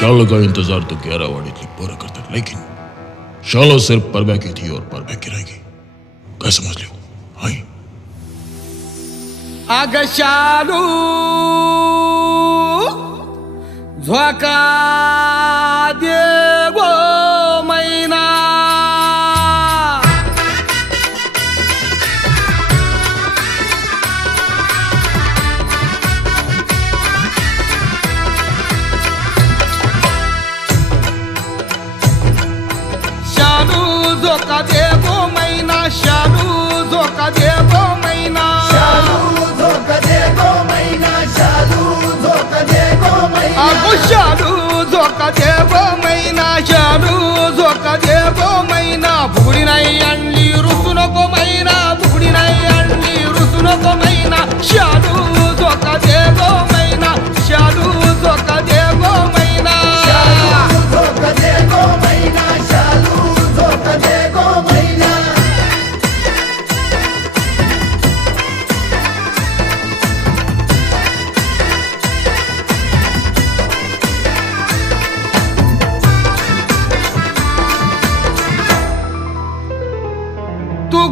Shallow का इंतज़ार तो ग्यारह वाड़ीतली पोरं करतात लेकिन शालो सिर्फ़ परब्या की थी और परब्या की रहेगी समझ लो हाय अग शालू, झोका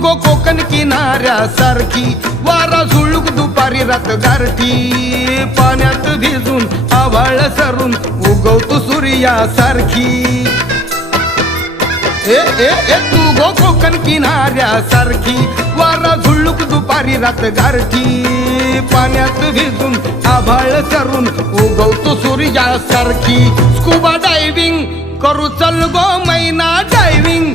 गो कोकण किनाऱ्यासारखी वारा झुळूक दुपारी रात गारठी पाण्यात भिजून आवाळ सरून उगवतो सूर्यासारखी. ए ए ए तू गो कोकण किनाऱ्यासारखी वारा झुळूक दुपारी रात गारठी पाण्यात भिजून आभाळ सरून उगवतो सूर्यासारखी. स्कुबा डायव्हिंग करू चल गो मैना डायव्हिंग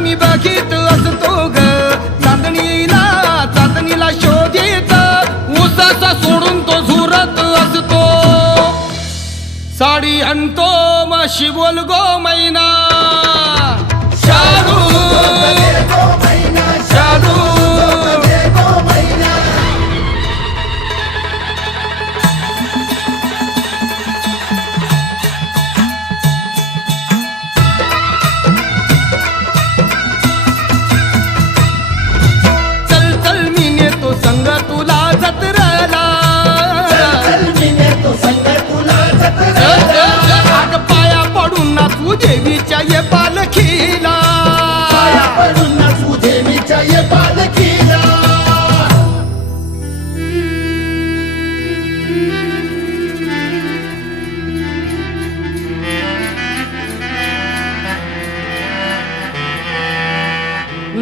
मी बघित असतो ग. चांदणीला चांदणीला शोधेत. उसाचा सोडून तो झुरत असतो. साडी आणतो माशी बोल गो मैना. शालू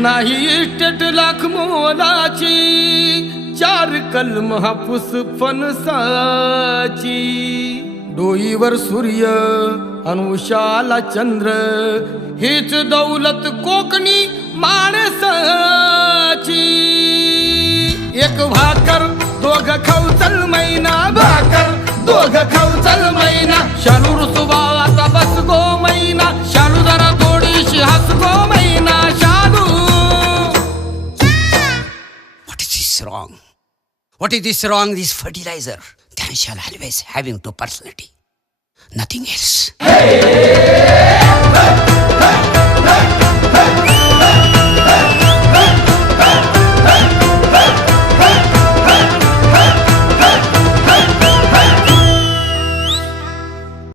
नाही इस्टेट लाख मोलाची चार कलम हापूस फणसाची. डोईवर सूर्य अनुषाला चंद्र हीच दौलत कोकणी माणसाची एक भाकर दोघ खाऊ चल मैना भाकर दोघ खाऊ चल मैना शालू रुसुबा आता बस गो मैना शालू जरा थोडीशी हस गो मैना शालू What is this wrong? What is this wrong? This fertilizer. Then shall always having two personality. natingis. Hey!